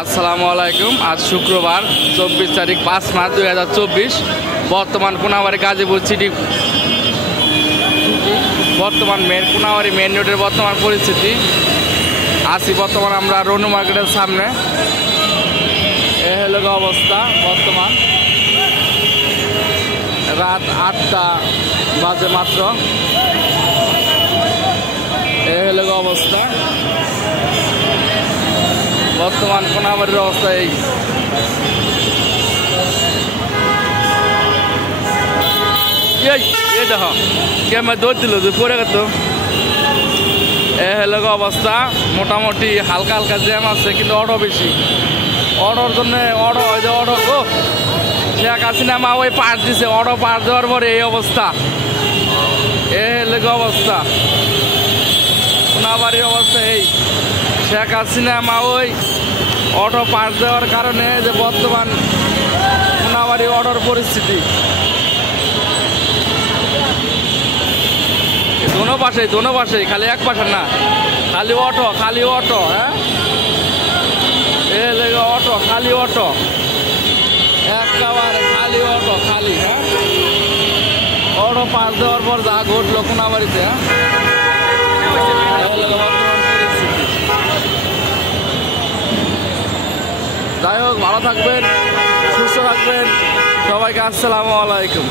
আসসালামু আলাইকুম। আজ শুক্রবার 24 তারিখ 5 মার্চ 2024। বর্তমান কোনাবাড়ি গাজীপুর সিটি কোনাবাড়ি মেন রোডের বর্তমান পরিস্থিতি। আসি বর্তমান আমরা রনু মার্কেটের সামনে। এ হলো অবস্থা বর্তমান, রাত 8টা বাজে মাত্র। এ হলো অবস্থা বর্তমান কোনাবাড়ির অবস্থা। এই দেখো কেমন দৌড় দিল তুই পরে গেত। এ হলো অবস্থা, মোটামুটি হালকা হালকা জ্যাম আছে, কিন্তু অটো বেশি। অটোর জন্য অটো গো শেখ হাসিনা মা ওই পার দিছে, অটো পার দেওয়ার পরে এই অবস্থা। এ হলো অবস্থা কোনাবাড়ির অবস্থা। এই শেখ হাসিনা মা ওই অটো পার দেওয়ার কারণে যে বর্তমান কোনাবাড়ি অটোর পরিস্থিতি। দোনো পাশেই খালি এক পাশে না, খালি অটো। হ্যাঁ এ লেগে অটো, খালি অটো, একেবারে খালি অটো, খালি। হ্যাঁ অটো পার দেওয়ার পর যা ঘটলো কোনাবাড়িতে। হ্যাঁ যাই হোক, ভালো থাকবেন, সুস্থ থাকবেন সবাইকে। আসসালামু আলাইকুম।